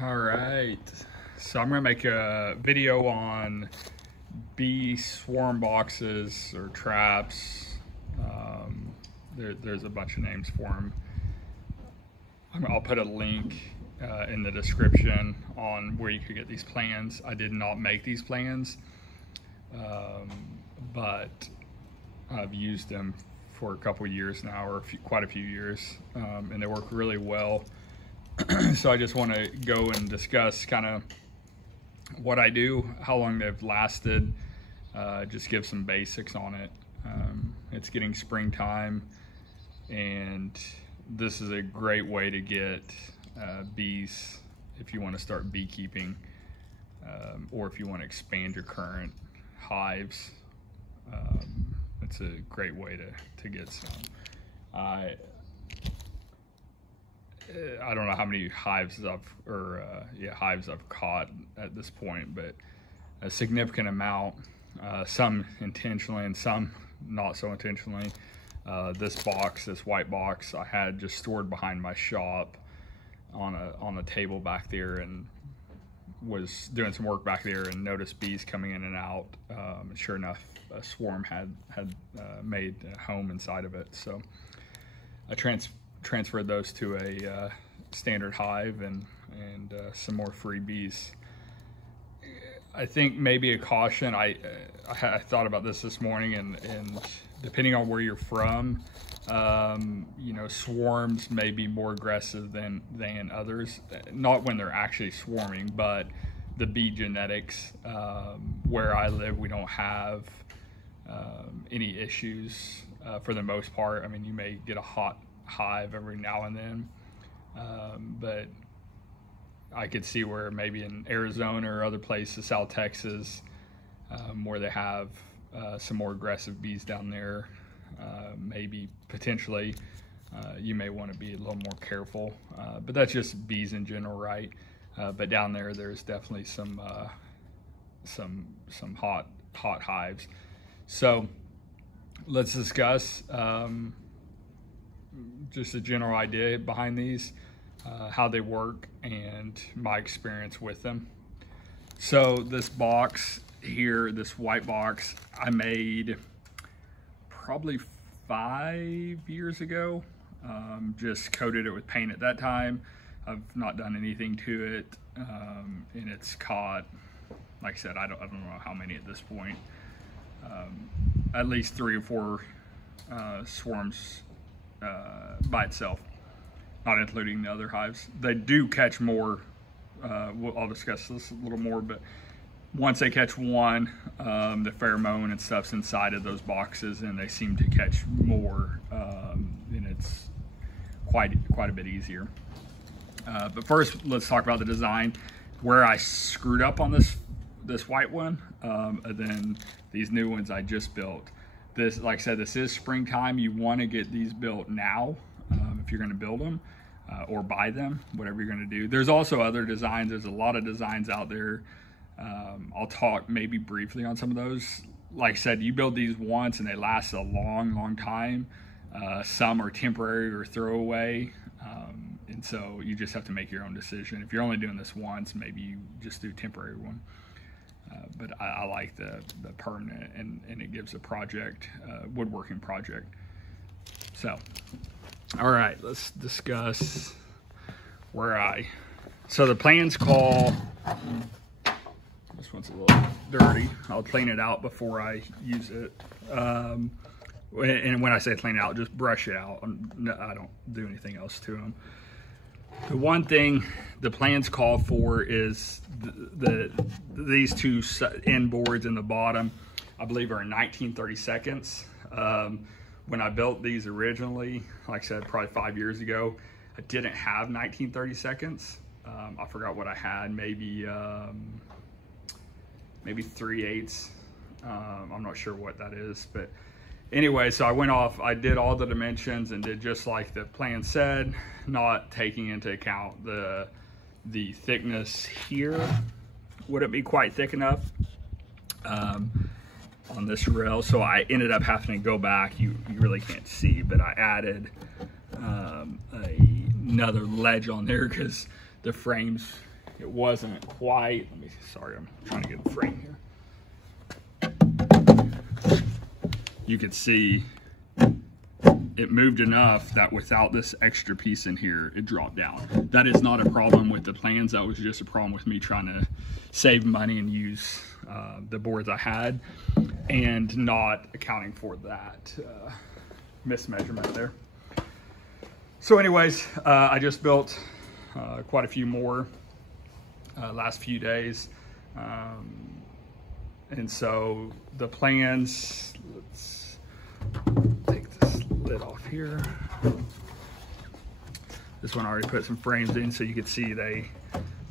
All right, so I'm gonna make a video on bee swarm boxes or traps. There's a bunch of names for them. I'll put a link in the description on where you could get these plans. I did not make these plans, but I've used them for a couple years now, or quite a few years, and they work really well. So I just want to go and discuss kind of what I do, how long they've lasted, just give some basics on it. It's getting springtime, and this is a great way to get bees if you want to start beekeeping, or if you want to expand your current hives. It's a great way to get some. I don't know how many hives I've caught at this point, but a significant amount, some intentionally and some not so intentionally. This white box, I had just stored behind my shop on a table back there, and was doing some work back there and noticed bees coming in and out. And sure enough, a swarm had made a home inside of it. So I transferred those to a standard hive and some more free bees. I think maybe a caution, I thought about this morning, and depending on where you're from, you know, swarms may be more aggressive than others. Not when they're actually swarming, but the bee genetics. Where I live, we don't have any issues for the most part. I mean, you may get a hot hive every now and then, but I could see where maybe in Arizona or other places, South Texas, where they have some more aggressive bees down there, maybe potentially you may want to be a little more careful, but that's just bees in general, right? But down there's definitely some hot hives. So let's discuss just a general idea behind these, how they work, and my experience with them. So this box here, this white box, I made probably 5 years ago. Just coated it with paint at that time. I've not done anything to it, and it's caught, like I said, I don't know how many at this point. At least 3 or 4 swarms by itself, not including the other hives. They do catch more. I'll discuss this a little more, but once they catch one, the pheromone and stuff's inside of those boxes, and they seem to catch more, and it's quite a bit easier. But first, let's talk about the design. Where I screwed up on this white one, and then these new ones I just built. This, like I said, this is springtime. You want to get these built now if you're going to build them, or buy them, whatever you're going to do. There's also other designs. There's a lot of designs out there. I'll talk maybe briefly on some of those. Like I said, you build these once and they last a long time. Some are temporary or throwaway, and so you just have to make your own decision. If you're only doing this once, maybe you just do a temporary one. But I like the permanent, and it gives a project, woodworking project. So, all right, let's discuss so the plans call, this one's a little dirty. I'll clean it out before I use it. And when I say clean it out, just brush it out. I don't do anything else to them. The one thing the plans call for is these two end boards in the bottom, I believe, are 1932. When I built these originally, like I said, probably 5 years ago, I didn't have 1932. I forgot what I had, maybe 3/8. I'm not sure what that is, but anyway, so I went off, I did all the dimensions and did just like the plan said, not taking into account the thickness here. Wouldn't be quite thick enough on this rail, so I ended up having to go back. You really can't see, but I added another ledge on there because the frames it wasn't quite, sorry, I'm trying to get the frame here. You could see it moved enough that without this extra piece in here, it dropped down. That is not a problem with the plans. That was just a problem with me trying to save money and use the boards I had and not accounting for that mismeasurement there. So anyways, I just built quite a few more last few days. And so the plans, let's take this lid off here. This one I already put some frames in so you can see they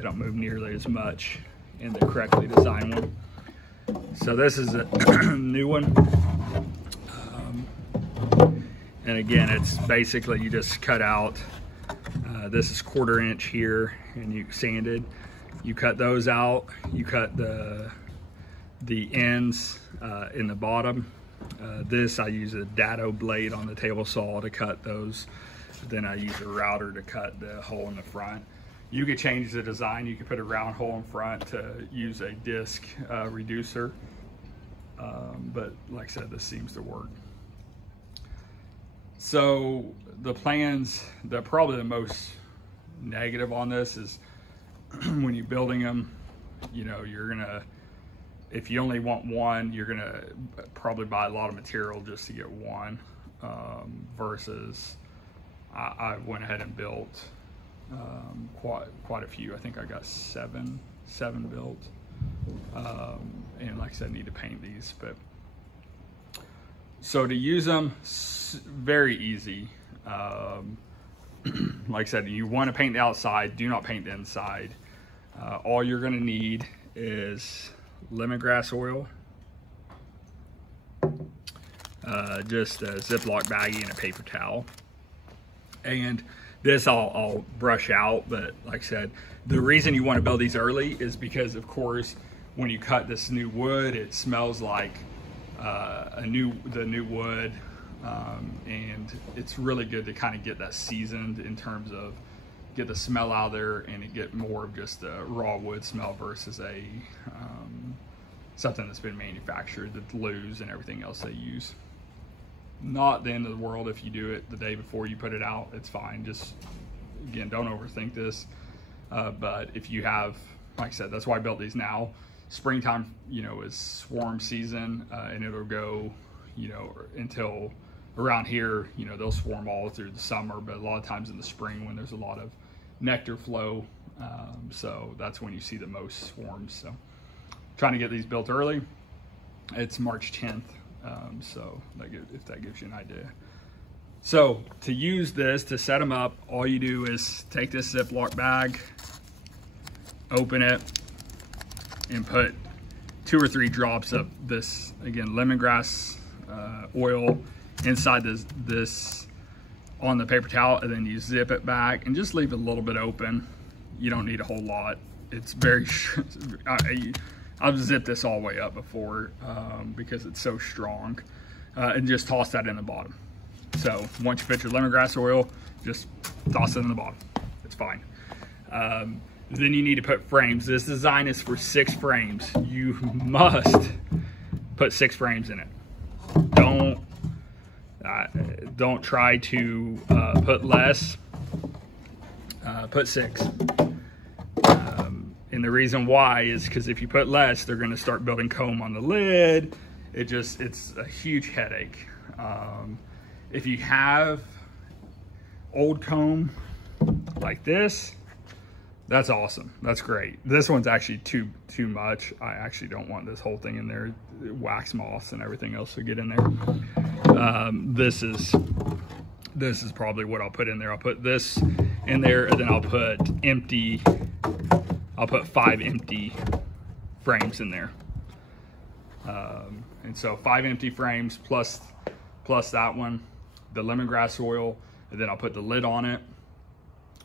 don't move nearly as much in the correctly designed one. So this is a new one. And again, it's basically you just cut out, this is 1/4 inch here and you sanded. You cut those out, you cut the ends in the bottom. This, I use a dado blade on the table saw to cut those. Then I use a router to cut the hole in the front. You could change the design. You could put a round hole in front to use a disc reducer. But like I said, this seems to work. So the plans, probably the most negative on this is when you're building them, you know, you're gonna, if you only want one, you're gonna probably buy a lot of material just to get one, versus I went ahead and built quite a few. I think I got seven built, and like I said, I need to paint these. But so to use them, very easy. Like I said, you want to paint the outside, do not paint the inside. All you're going to need is lemongrass oil, just a Ziploc baggie and a paper towel. And this I'll brush out, but like I said, the reason you want to build these early is because, of course, when you cut this new wood, it smells like the new wood, and it's really good to kind of get that seasoned in terms of get the smell out there and to get more of just the raw wood smell versus a something that's been manufactured, the glues and everything else they use. Not the end of the world if you do it the day before you put it out. It's fine. Just, again, don't overthink this. But if you have, like I said, that's why I built these now. Springtime, you know, is swarm season, and it'll go, you know, until around here, you know, they'll swarm all through the summer, but a lot of times in the spring when there's a lot of nectar flow, so that's when you see the most swarms. So trying to get these built early. It's March 10th, so if that gives you an idea. So to use this, to set them up, all you do is take this Ziploc bag, open it, and put 2 or 3 drops of this, again, lemongrass oil inside this on the paper towel, and then you zip it back and just leave it a little bit open. You don't need a whole lot. It's very, I've zipped this all the way up before because it's so strong, and just toss that in the bottom. So once you put your lemongrass oil, just toss it in the bottom. It's fine. Then you need to put frames. This design is for 6 frames. You must put 6 frames in it. Don't try to put less. Put 6. And the reason why is because if you put less, they're going to start building comb on the lid. It's a huge headache. If you have old comb like this, that's awesome. That's great. This one's actually too much. I actually don't want this whole thing in there. Wax moths and everything else will get in there. This is probably what I'll put in there. I'll put this in there, and then I'll put 5 empty frames in there. And so 5 empty frames plus that one, the lemongrass oil, and then I'll put the lid on it.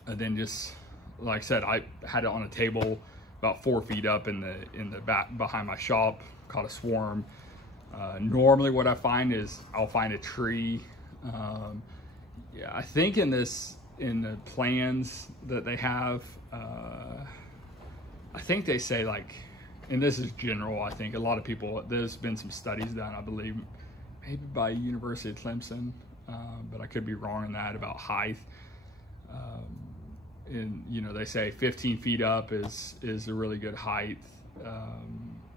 And then just, like I said, I had it on a table about 4 feet up in the back behind my shop, caught a swarm. Normally what I find is I'll find a tree. Yeah, I think in the plans that they have, I think they say, like, and this is general, I think a lot of people, there's been some studies done, I believe, maybe by University of Clemson, but I could be wrong in that, about height. And you know, they say 15 feet up is a really good height.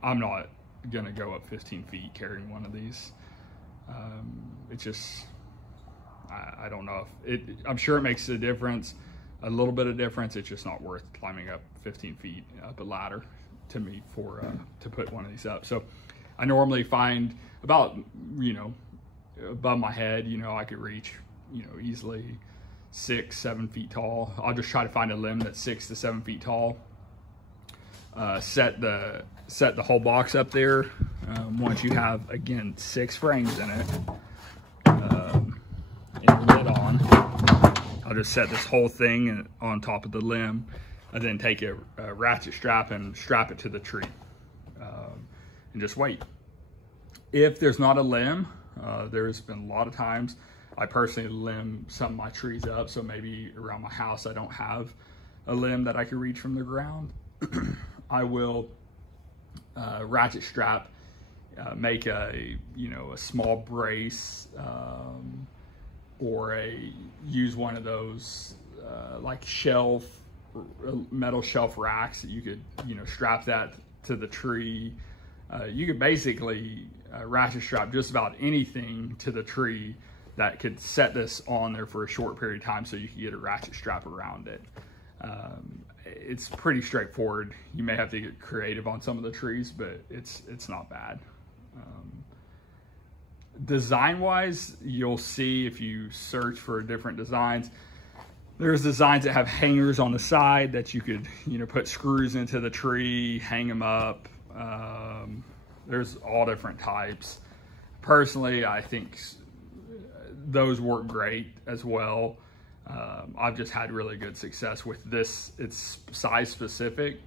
I'm not gonna go up 15 feet carrying one of these. It just, I don't know if it, I'm sure it makes a difference, a little bit of difference. It's just not worth climbing up 15 feet up a ladder to me for to put one of these up. So I normally find about, you know, above my head, you know, I could reach, you know, easily 6-7 feet tall. I'll just try to find a limb that's 6 to 7 feet tall. Set the whole box up there. Once you have, again, 6 frames in it, and lid on, I'll just set this whole thing on top of the limb, and then take a ratchet strap and strap it to the tree, and just wait. If there's not a limb, there's been a lot of times I personally limb some of my trees up, so maybe around my house I don't have a limb that I can reach from the ground. I will ratchet strap, make a, you know, a small brace, or use one of those like metal shelf racks that you could, you know, strap that to the tree. You could basically ratchet strap just about anything to the tree that could set this on there for a short period of time, so you can get a ratchet strap around it. It's pretty straightforward. You may have to get creative on some of the trees, but it's not bad. Design wise, you'll see if you search for different designs, there's designs that have hangers on the side that you could, you know, put screws into the tree, hang them up. There's all different types. Personally, I think those work great as well. I've just had really good success with this. It's size specific.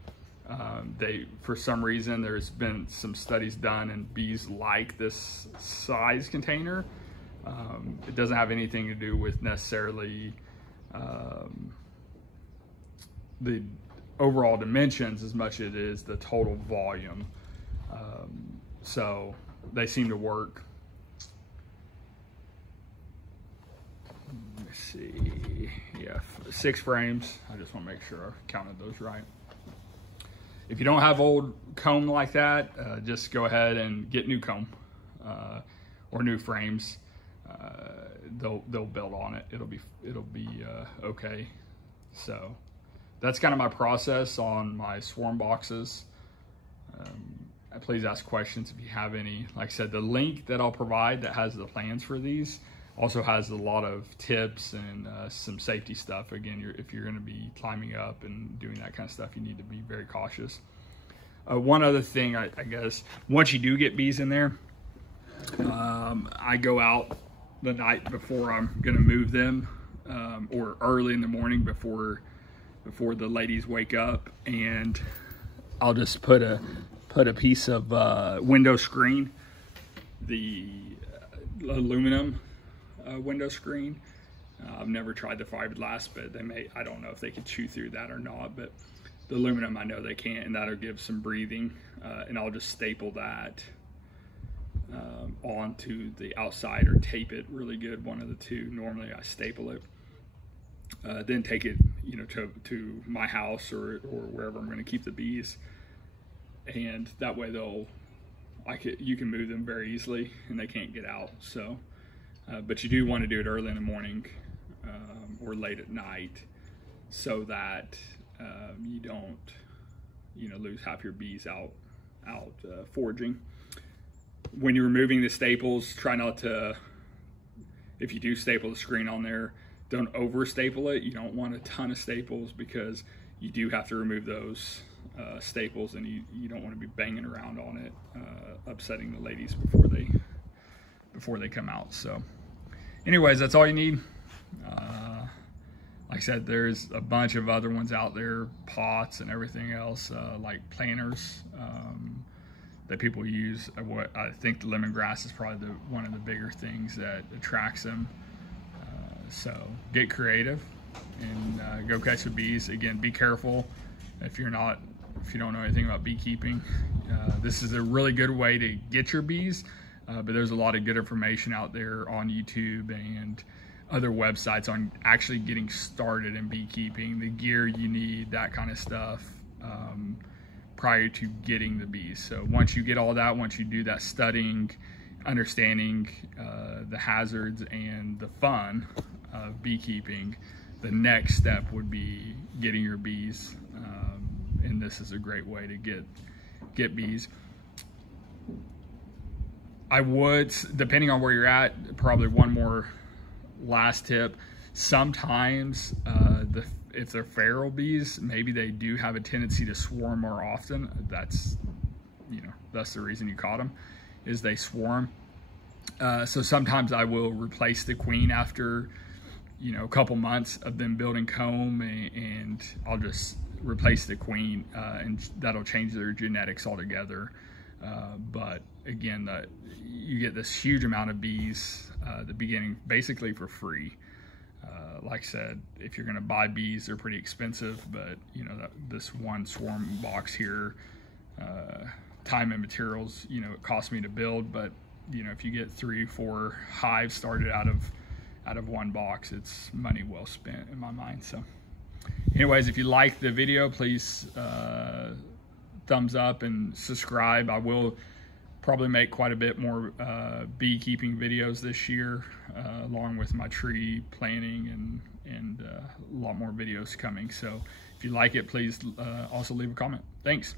For some reason, there's been some studies done and bees like this size container. It doesn't have anything to do with necessarily the overall dimensions as much as it is the total volume. So they seem to work. Let's see, yeah, 6 frames. I just want to make sure I counted those right. If you don't have old comb like that, just go ahead and get new comb or new frames. They'll build on it. It'll be okay. So that's kind of my process on my swarm boxes. Please ask questions if you have any. Like I said, the link that I'll provide that has the plans for these also has a lot of tips and some safety stuff. Again, if you're going to be climbing up and doing that kind of stuff, you need to be very cautious. One other thing, I guess, once you do get bees in there, I go out the night before I'm going to move them, or early in the morning before the ladies wake up, and I'll just put a piece of window screen, the aluminum window screen. I've never tried the fiberglass, but I don't know if they could chew through that or not, but the aluminum, I know they can, and that'll give some breathing. And I'll just staple that onto the outside, or tape it really good, one of the two. Normally I staple it, then take it, you know, to my house or wherever I'm going to keep the bees, and that way you can move them very easily and they can't get out. So but you do want to do it early in the morning or late at night, so that you don't, you know, lose half your bees out foraging. When you're removing the staples, try not to, if you do staple the screen on there, don't over staple it. You don't want a ton of staples, because you do have to remove those staples, and you don't want to be banging around on it, upsetting the ladies before they come out. So anyways, that's all you need. Like I said, there's a bunch of other ones out there, pots and everything else, like planters that people use. What I think the lemongrass is probably one of the bigger things that attracts them. So get creative and go catch the bees. Again, be careful if you're not if you don't know anything about beekeeping. This is a really good way to get your bees, but there's a lot of good information out there on YouTube and other websites on actually getting started in beekeeping, the gear you need, that kind of stuff, prior to getting the bees. So once you get all that, once you do that studying, understanding the hazards and the fun of beekeeping, the next step would be getting your bees, and this is a great way to get bees. I would, depending on where you're at, probably one more last tip. Sometimes if they're feral bees, maybe they do have a tendency to swarm more often. That's the reason you caught them, is they swarm. So sometimes I will replace the queen after a couple months of them building comb, and I'll just replace the queen, and that'll change their genetics altogether. But again, you get this huge amount of bees at the beginning, basically for free. Like I said, if you're gonna buy bees, they're pretty expensive, but this one swarm box here, time and materials, it cost me to build, but if you get 3 or 4 hives started out of one box, it's money well spent in my mind. So anyways, if you like the video, please thumbs up and subscribe. I will probably make quite a bit more beekeeping videos this year, along with my tree planting and a lot more videos coming. So if you like it, please also leave a comment. Thanks.